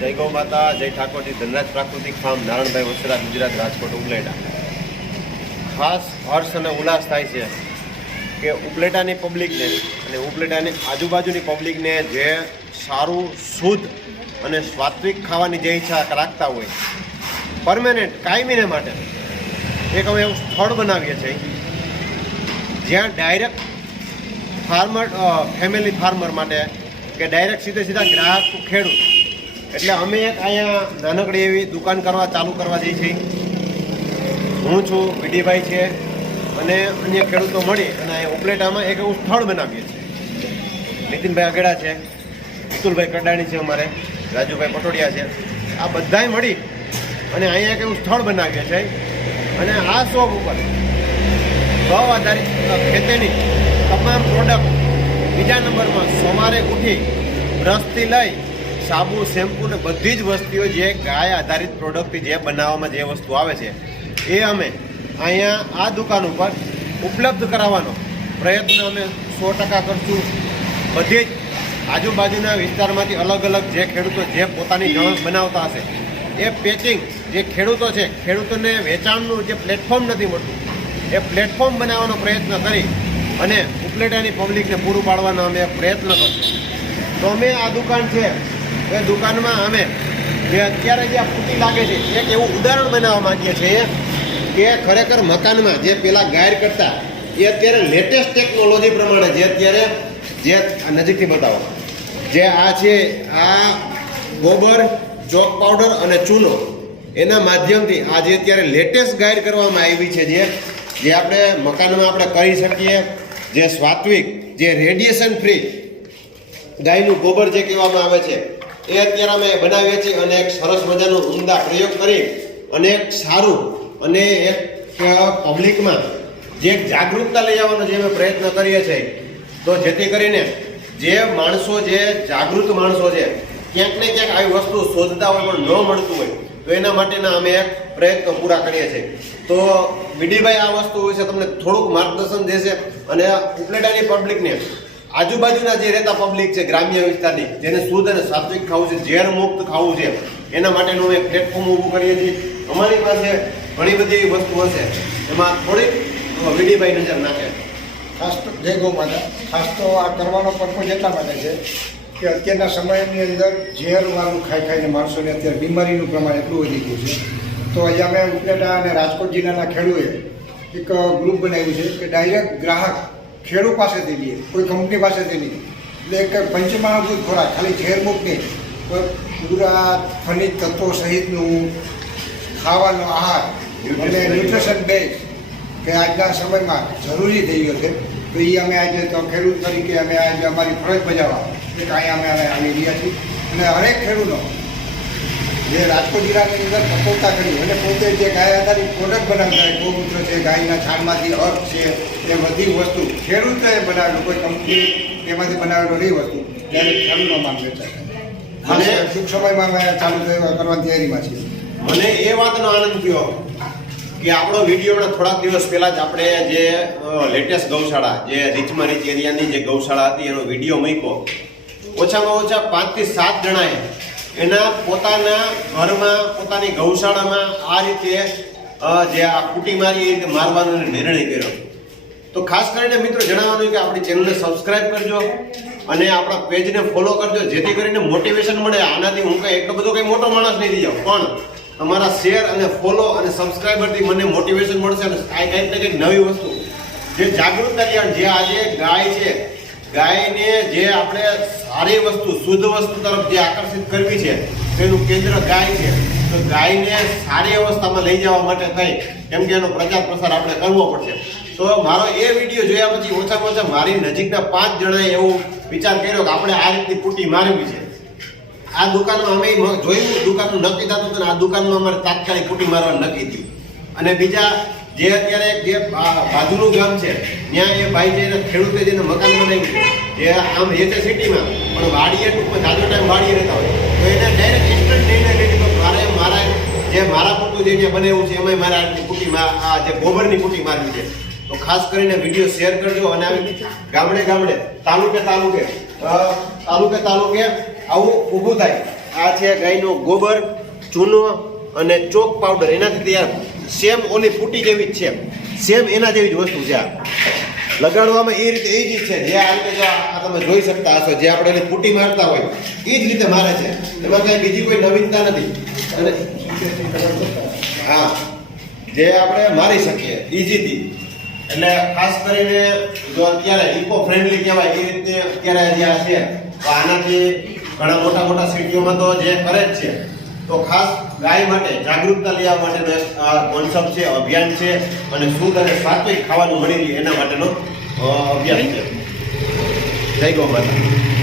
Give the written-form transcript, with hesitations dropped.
જય ગૌ માતા, જય ઠાકોરજી, ધનરાજ પ્રાકૃતિક ફાર્મ, નારણભાઈ વસરા, ગુજરાત, રાજકોટ, ઉપલેટા. ખાસ હર્ષ અને ઉલ્લાસ થાય છે કે ઉપલેટાની પબ્લિકને અને ઉપલેટાની આજુબાજુની પબ્લિકને જે સારું, શુદ્ધ અને સાત્વિક ખાવાની જે ઈચ્છા રાખતા હોય પરમેનન્ટ કાયમીને માટે એક અમે એવું સ્થળ બનાવીએ છીએ જ્યાં ડાયરેક્ટ ફેમિલી ફાર્મર માટે કે ડાયરેક્ટ સીધા ગ્રાહક ખેડૂત, એટલે અમે એક અહીંયા નાનકડી એવી દુકાન ચાલુ કરવા જઈએ છીએ. હું છું, વિડીભાઈ છે અને અન્ય ખેડૂતો મળી અને અહીંયા ઉપલેટામાં એક એવું સ્થળ બનાવીએ છીએ. નીતિનભાઈ આગેડા છે, વિતુલભાઈ કડાણી છે, અમારે રાજુભાઈ પટોડિયા છે, આ બધાય મળી અને અહીંયા એક એવું સ્થળ બનાવીએ છીએ. અને આ શોપ ઉપર ગૌ આધારિત ખેતીની તમામ પ્રોડક્ટ બીજા નંબરમાં સવારે ઉઠી બ્રશથી લઈ સાબુ, શેમ્પુ ને બધી જ વસ્તુઓ જે ગાય આધારિત પ્રોડક્ટથી જે બનાવવામાં જે વસ્તુ આવે છે એ અમે અહીંયા આ દુકાન ઉપર ઉપલબ્ધ કરાવવાનો પ્રયત્ન અમે 100% કરશું. બધી જ આજુબાજુના વિસ્તારમાંથી અલગ અલગ જે ખેડૂતો જે પોતાની જણસ બનાવતા હશે એ પેકિંગ જે ખેડૂતો છે, ખેડૂતોને વેચાણનું જે પ્લેટફોર્મ નથી મળતું એ પ્લેટફોર્મ બનાવવાનો પ્રયત્ન કરી અને ઉપલેટાની પબ્લિકને પૂરું પાડવાનો અમે પ્રયત્ન કરશું. તો અમે આ દુકાન છે એ દુકાનમાં અમે જે અત્યારે જે ફૂટી લાગે છે એક એવું ઉદાહરણ બનાવવા માંગીએ છીએ કે ખરેખર મકાનમાં જે પેલા ગાયર કરતા એ અત્યારે લેટેસ્ટ ટેકનોલોજી પ્રમાણે જે અત્યારે જે નજીકથી બતાવો જે આ છે, આ ગોબર, ચોક પાવડર અને ચૂનો એના માધ્યમથી આ જે અત્યારે લેટેસ્ટ ગાયર કરવામાં આવી છે જે આપણે મકાનમાં આપણે કરી શકીએ, જે સાત્વિક, જે રેડિયેશન ફ્રી ગાયનું ગોબર જે કહેવામાં આવે છે એ અત્યારે અમે બનાવીએ છીએ અને એક સરસ મજાનો ઉમદા પ્રયોગ કરી અને એક સારું અને એક પબ્લિકમાં જે એક જાગૃતતા લઈ આવવાનો જે અમે પ્રયત્ન કરીએ છીએ. તો જેથી કરીને જે માણસો, જે જાગૃત માણસો છે, ક્યાંક ને ક્યાંક આવી વસ્તુ શોધતા હોય પણ ન મળતું હોય તો એના માટેના અમે એક પ્રયત્નો પૂરા કરીએ છીએ. તો વિડીભાઈ આ વસ્તુ વિશે તમને થોડુંક માર્ગદર્શન દેશે અને ઉપલેટાની પબ્લિકને, આજુબાજુના જે રહેતા પબ્લિક છે ગ્રામ્ય વિસ્તારની, જેને શુદ્ધ અને સાત્વિક ખાવું છે, ઝેર મુક્ત ખાવું છે, એના માટેનું એક પ્લેટફોર્મ ઊભું કરીએ છીએ. અમારી પાસે ઘણી બધી એવી વસ્તુ હશે એમાં થોડીક વિડીભાઈ નજર નાખે. ખાસ તો જય ગૌ માતા. ખાસ તો આ કરવાનો પર્પઝ એટલા માટે છે કે અત્યારના સમયની અંદર ઝેરવાળું ખાઈને માણસોને અત્યારે બીમારીનું પ્રમાણ એટલું વધી ગયું છે. તો અહીંયા અમે ઉપલેટા અને રાજકોટ જિલ્લાના ખેડૂએ એક ગ્રુપ બનાવ્યું છે કે ડાયરેક્ટ ગ્રાહક ખેડૂત પાસેથી લઈએ, કોઈ કંપની પાસેથી નહીં. એટલે એક પંચમહાભૂત ખોરાક, ખાલી ઝેરમુક્ત નહીં, પૂરા ખનિજ તત્વો સહિતનું ખાવાનો આહાર અને ન્યુટ્રિશન બેઝ કે આજના સમયમાં જરૂરી થઈ ગયો છે. તો એ અમે આજે તો ખેડૂત તરીકે અમે આજે અમારી ફરજ બજાવવા એક અહીંયા અમે આવી રહ્યા છીએ. અને હરેક ખેડૂતો જે રાજકોટ જિલ્લાની અંદર સફળતા કરી અને પોતે જે ગાય આધારિત પ્રોડક્ટ બનાવતા હોય, ગૌમૂત્ર છે, ગાયના છાણમાંથી અર્ક છે, એ બધી વસ્તુ ખેડૂતોએ બનાવેલું, કોઈ કંપની એમાંથી બનાવેલો નહીં વસ્તુ ત્યારે ખેડૂતનો માંગ વેચાય. અને ટૂંક સમયમાં અમે ચાલુ કરવાની તૈયારીમાં છીએ. મને એ વાતનો આનંદ થયો કે આપણો વિડીયોના થોડાક દિવસ પહેલાં જ આપણે જે લેટેસ્ટ ગૌશાળા, જે રીચમાં રીચ એરિયાની જે ગૌશાળા હતી એનો વિડીયો મૂક્યો. ઓછામાં ઓછા 5 થી 7 જણાએ એના પોતાના ઘરમાં, પોતાની ગૌશાળામાં આ રીતે જે આ કુટી મારી એ રીતે મારવાનો નિર્ણય કર્યો. તો ખાસ કરીને મિત્રો જણાવવાનું કે આપણી ચેનલને સબસ્ક્રાઇબ કરજો અને આપણા પેજને ફોલો કરજો, જેથી કરીને મોટિવેશન મળે. આનાથી હું કંઈ એટલો બધો કંઈ મોટો માણસ નહીં થઈ જાઉં, પણ તમારા શેર અને ફોલો અને સબસ્ક્રાઈબરથી મને મોટિવેશન મળશે અને કંઈક ને કંઈક નવી વસ્તુ જે જાગૃતતા કલ્યાણ, જે આજે ગાય છે, ગાયને જે આપણે સારી વસ્તુ, શુદ્ધ વસ્તુ તરફ જે આકર્ષિત કરવી છે તેનું કેન્દ્ર ગાય છે. તો ગાયને સારી અવસ્થામાં લઈ જવા માટે થઈ કેમ કે એનો પ્રચાર પ્રસાર આપણે કરવો પડશે. તો મારો એ વિડીયો જોયા પછી ઓછામાં ઓછા મારી નજીકના 5 જણાએ એવો વિચાર કર્યો કે આપણે આ રીતની કુટી મારવી છે. આ દુકાનમાં અમે જોયું, દુકાનનું નક્કી થતું હતું ને આ દુકાનમાં અમારે તાત્કાલિક કુટી મારવાનું નક્કી થયું. અને બીજા જે અત્યારે જે બાજુનું ગામ છે ત્યાં એ ભાઈ છે ખેડૂતે જેને મકાન બનાવ્યું છે, જે આમ એ છે સિટીમાં પણ વાડીએ ટૂંકમાં જાજો ટાઈમ વાડીએ રહેતા હોય, તો એને ડાયરેક્ટ ઇન્સ્ટન્ટ નિર્ણય લઈ લીધો મારા પૂરતું જે બનાવ્યું છે એમાં મારે આ કુટીમાં આ જે ગોબરની કુટી મારવી છે. તો ખાસ કરીને વિડીયો શેર કરજો અને આવી ગામડે તાલુકે આવું ઊભું થાય આ છે ગાયનું ગોબર, ચૂનો અને ચોક પાવડર, એનાથી તૈયાર સેમ ઓલી ફૂટી જેવી જ છે, સેમ એના જેવી જ વસ્તુ છે. આ લગાડવામાં એ રીતે એ જ છે, જે આ રીતે જો આ તમે જોઈ શકતા હશો, જે આપણે એની ફૂટી મારતા હોય એ જ રીતે મારે છે, એમાં કાંઈ બીજી કોઈ નવીનતા નથી. અને હા, જે આપણે મારી શકીએ ઇઝીથી. એટલે ખાસ કરીને જો અત્યારે ઇકો ફ્રેન્ડલી કહેવાય એ રીતે અત્યારે જે આ છે, તો આનાથી ઘણા મોટા મોટા સિટીઓમાં તો જે કરે જ છે. તો ખાસ ગાય માટે જાગૃતતા લેવા માટેનો એક કોન્સેપ્ટ છે, અભિયાન છે, અને શુદ્ધ અને સાત્વિક ખાવાનું મળી રહે એના માટેનો અભિયાન છે. જય ગૌ માતા.